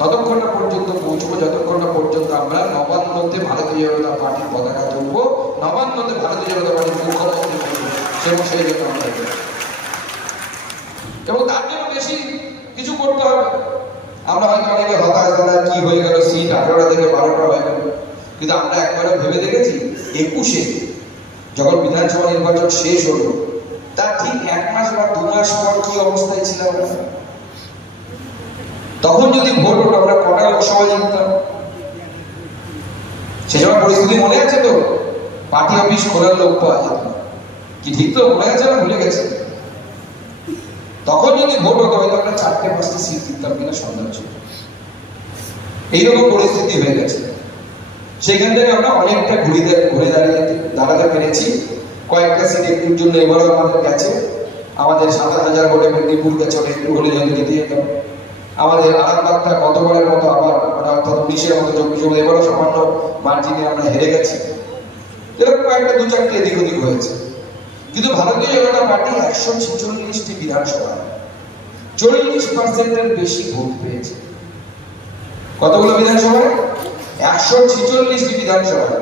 ততক্ষণ না পর্যন্ত পৌঁছবো, যতক্ষণ না পর্যন্ত আমরা নবান্নতে ভারতীয় জনতা পার্টির পতাকা তুলবো, নবান্নতে ভারতীয় জনতা পার্টির মুখ্যমন্ত্রী এবং সেই জন্য আমরা এবং তার জন্য বেশি কিছু করতে হবে। আমরা হয়তো অনেকে হতাশ, দাদা, কি হয়ে গেল? সিট আঠারোটা থেকে বারোটা হয়ে গেল। কিন্তু আমরা একবারে ভেবে দেখেছি, একুশে যখন বিধানসভা নির্বাচন শেষ হলো, তার ঠিক এক মাস বা দু মাস পর কি অবস্থায় ছিলাম? তখন যদি ভোট হতো, আমরা কটা লোকসভা জিততাম? সে সময় পরিস্থিতি মনে আছে তো? পার্টি অফিস খোলার লোক পাওয়া যেত কি ঠিক তো? মনে আছে না? ভুলে গেছে। তখন যদি ভোট হতো, হয়তো আমরা চারটে, পাঁচটা সিট জিততাম কিনা সন্দেহ ছিল। এইরকম পরিস্থিতি হয়ে গেছে। সেখান থেকে আমরা অনেকটা ঘুরে ঘুরে দাঁড়িয়ে দাঁড়াতে পেরেছি। কয়েকটা সিট একটুর জন্য এবারও আমাদের গেছে। আমাদের সাত হাজার ভোটে মেদিনীপুর গেছে ওটা একটু হলে যদি জিতে যেতাম। আমাদের আরামবাগটা গতবারের মতো আবার মানে অর্থাৎ উনিশের মতো চব্বিশের মতো এবারও সামান্য মার্জিনে আমরা হেরে গেছি। এরকম কয়েকটা দু চারটে এদিক ওদিক হয়েছে। কিন্তু ভারতীয় জনতা পার্টি একশো ছেচল্লিশটি বিধানসভা, চল্লিশ পার্সেন্টের বেশি ভোট পেয়েছে। কতগুলো বিধানসভায়? একশো ছেচল্লিশটি বিধানসভায়।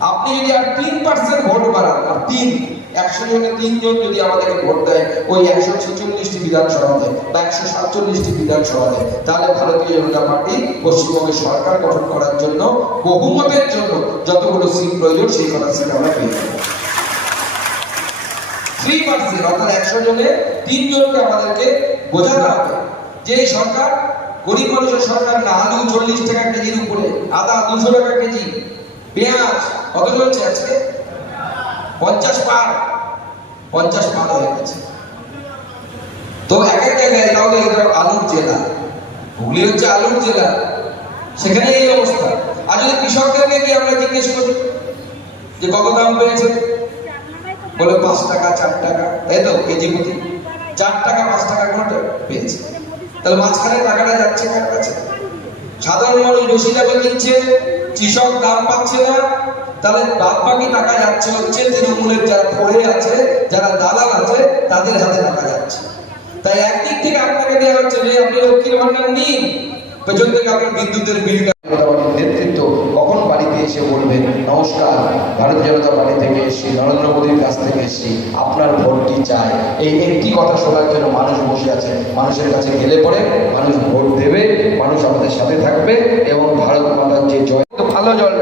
আপনি যদি আর তিন পার্সেন্ট ভোট বাড়ান, আর তিন একশো জনে তিনজন যদি আমাদেরকে ভোট দেয়, ওই একশো ছেচল্লিশটি বিধানসভাতে বা একশো সাতচল্লিশটি বিধানসভাতে তাহলে ভারতীয় জনতা পার্টি পশ্চিমবঙ্গে সরকার গঠন করার জন্য, বহুমতের জন্য যতগুলো সিট প্রয়োজন, সেই কটা সিট আমরা পেয়ে যাব। থ্রি পার্সেন্ট অর্থাৎ একশো জনে তিনজনকে আমাদেরকে বোঝাতে হবে যে সরকার গরিব মানুষের সরকার না। আলু চল্লিশ টাকা কেজির উপরে, আদা দুশো টাকা কেজি, পেঁয়াজ কত চলছে আজকে? পঞ্চাশ পার পঞ্চাশ পার হয়ে গেছে। তো এক এক জায়গায় এটা আলুর জেলা। হুগলি হচ্ছে আলুর জেলা। সেখানে এই অবস্থা। আর যদি কৃষকদেরকে গিয়ে আমরা জিজ্ঞেস করি, যে কত দাম পেয়েছে? বলে পাঁচ টাকা, চার টাকা। তাই তো, কেজি প্রতি? চার টাকা, পাঁচ টাকা করে পেয়েছে। তাহলে মাঝখানে টাকাটা যাচ্ছে কার কাছে? সাধারণ মানুষ বেশি দামে কিনছে কৃষক দাম পাচ্ছে না তাহলে বাদ বাকি টাকা যাচ্ছে হচ্ছে তৃণমূলের যারা পড়ে আছে যারা দালাল আছে তাদের হাতে টাকা যাচ্ছে। তাই একদিক থেকে আপনাকে দেওয়া হচ্ছে যে আপনি লক্ষ্মীর ভান্ডার নিন। পেছন থেকে আপনার বিদ্যুতের বিলটা নেতৃত্ব কখন বাড়িতে এসে বলবেন নমস্কার ভারতীয় জনতা পার্টি থেকে এসেছি নরেন্দ্র মোদীর কাছ থেকে এসেছি আপনার ভোটটি চাই। এই একটি কথা শোনার জন্য মানুষ বসে আছে। মানুষের কাছে গেলে পরে মানুষ ভোট দেবে মানুষ আমাদের সাথে থাকবে এবং ভারত মাতার যে জয় তো ভালো জল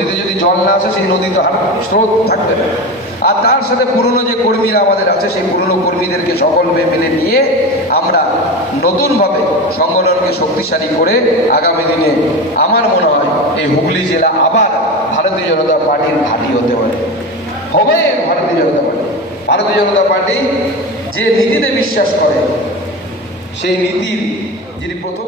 নদীতে যদি জল না আসে, সেই নদী তো আর স্রোত থাকবে না। আর তার সাথে পুরনো যে কর্মীরা আমাদের আছে, সেই পুরনো কর্মীদেরকে সকলকে মিলে নিয়ে আমরা নতুনভাবে সংগঠনকে শক্তিশালী করে আগামী দিনে আমার মনে হয় এই হুগলি জেলা আবার ভারতীয় জনতা পার্টির ঘাঁটি হতে পারে। হবে ভারতীয় জনতা পার্টি। ভারতীয় জনতা পার্টি যে নীতিতে বিশ্বাস করে, সেই নীতির যিনি প্রথম